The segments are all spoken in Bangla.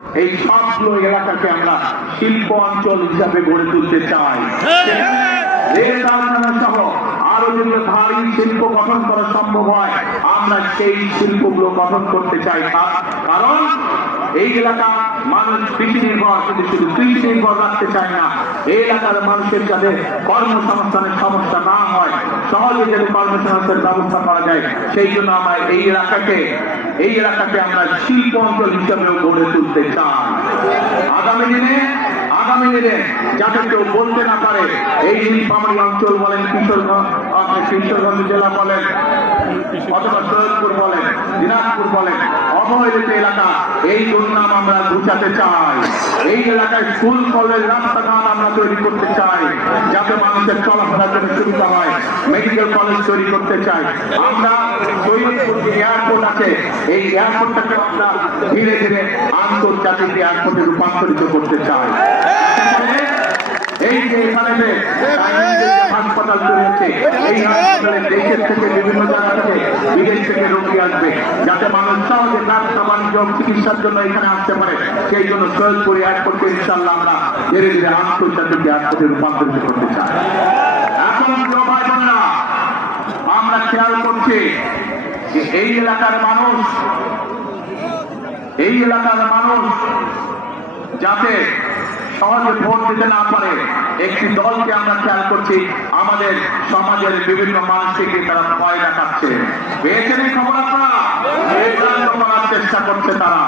এই সবগুলো এলাকাকে আমরা শিল্প অঞ্চল হিসাবে গড়ে তুলতে চাই। রেল কারখানা সহ আরো যেগুলো ভারী শিল্প গঠন করা সম্ভব হয় আমরা সেই শিল্পগুলো গঠন করতে চাই। কারণ এই এলাকা মানুষ কৃষি নির্ভর, কিন্তু শুধু কৃষি নির্ভর রাখতে চায় না, এই এলাকার মানুষের যাতে কর্মসংস্থানের সমস্যা না হয়, সহজে যাতে কর্মসংস্থানের ব্যবস্থা করা যায়, সেই জন্য আমরা এই এলাকাকে আমরা শিল্প অঞ্চল হিসাবেও গড়ে তুলতে চাই। আগামী দিনে যাতে কেউ বলতে না পারে এই নীলফামারী অঞ্চল বলেন, কিশোরগঞ্জ জেলা বলেন, অথবা সৈয়দপুর বলেন, দিনাজপুর বলেন, অবহেলিত এলাকা, এই দুর্নাম আমরা ঘুচাতে চাই। এই এলাকায় স্কুল কলেজ রাস্তাঘাট আমরা তৈরি করতে চাই যাতে মানুষের চলাফেরার জন্য সুবিধা হয়। মেডিকেল কলেজ তৈরি করতে চাই। আমরা সৈয়দপুর যে এয়ারপোর্ট আছে এই এয়ারপোর্টটাকে আমরা ধীরে ধীরে আন্তর্জাতিক এয়ারপোর্টে রূপান্তরিত করতে চাই। এই যে এখানে হাসপাতাল তৈরি হচ্ছে, এই হাসপাতালে দেশের থেকে বিভিন্ন জায়গা থেকে বিদেশ থেকে রোগী আসবে, যাতে মানুষ সহজে ব্যবসা বাণিজ্য চিকিৎসার জন্য এখানে আসতে পারে। সেই জন্য সৈয়দপুর এয়ারপোর্টকে ইনশাআল্লাহ আমরা ধীরে ধীরে আন্তর্জাতিক এয়ারপোর্টে রূপান্তরিত করতে চাই। এখন ভাই বোনেরা, আমরা খেয়াল করছি যে এই এলাকার মানুষ যাতে সহজে ভোট দিতে না পারে, একটি দলকে আমরা খেয়াল করছি আমাদের সমাজের বিভিন্ন মানুষকে তারা ভয় দেখাচ্ছে। পেয়েছেন এই খবর আপনারা? করার চেষ্টা করছে, তারা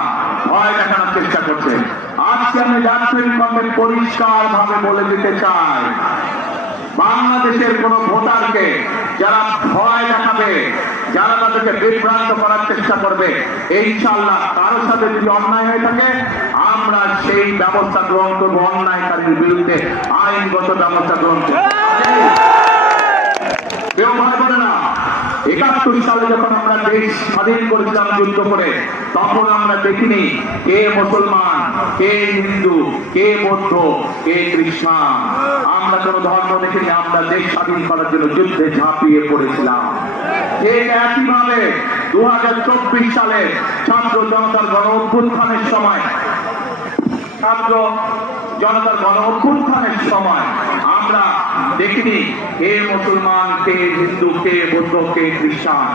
ভয় দেখানোর চেষ্টা করছে। আজকে আমি জাতীয় কংগ্রেস পরিষ্কার ভাবে বলে দিতে চাই, বাংলাদেশের কোন ভোটারকে যারা ভয় দেখাবে, যারা তাদেরকে বিভ্রান্ত করার চেষ্টা করবে, ইনশাআল্লাহ কারোর সাথে যদি অন্যায় হয়ে থাকে আমরা সেই ব্যবস্থা গ্রহণ করবো, অন্যায়কারীর বিরুদ্ধে আইনগত ব্যবস্থা গ্রহণ করবো। কেউ ভয় করে না। ৭১ সালে যখন আমরা দেশ স্বাধীন করেছিলাম যুদ্ধ করে, তখন আমরা দেখিনি কে মুসলমান, কে হিন্দু, কে বৌদ্ধ, কে খ্রিস্টান। আমরা কোন ধর্ম দেখিনি, আমরা দেশ স্বাধীন করার জন্য যুদ্ধে ঝাঁপিয়ে পড়েছিলাম। ঠিক একইভাবে ২০২৪ সালে ছাত্র জনতার গণ অভ্যুত্থানের সময় আমরা দেখিনি কে মুসলমান, কে হিন্দু, কে বৌদ্ধ, কে খ্রিস্টান।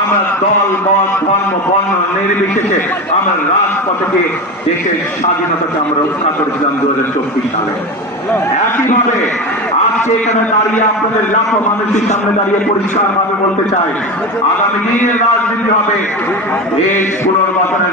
আমরা দল মত ধর্ম বর্ণ নির্বিশেষে আমরা রাজপথে দেশের স্বাধীনতাকে আমরা রক্ষা করেছিলাম ২০২৪ সালে। একইভাবে আজকে এখানে দাঁড়িয়ে আপনাদের লাখো মানুষের সামনে দাঁড়িয়ে পরিষ্কার ভাবে বলতে চাই, আগামী দিনের রাজনীতি হবে দেশ পুনর্গঠনের।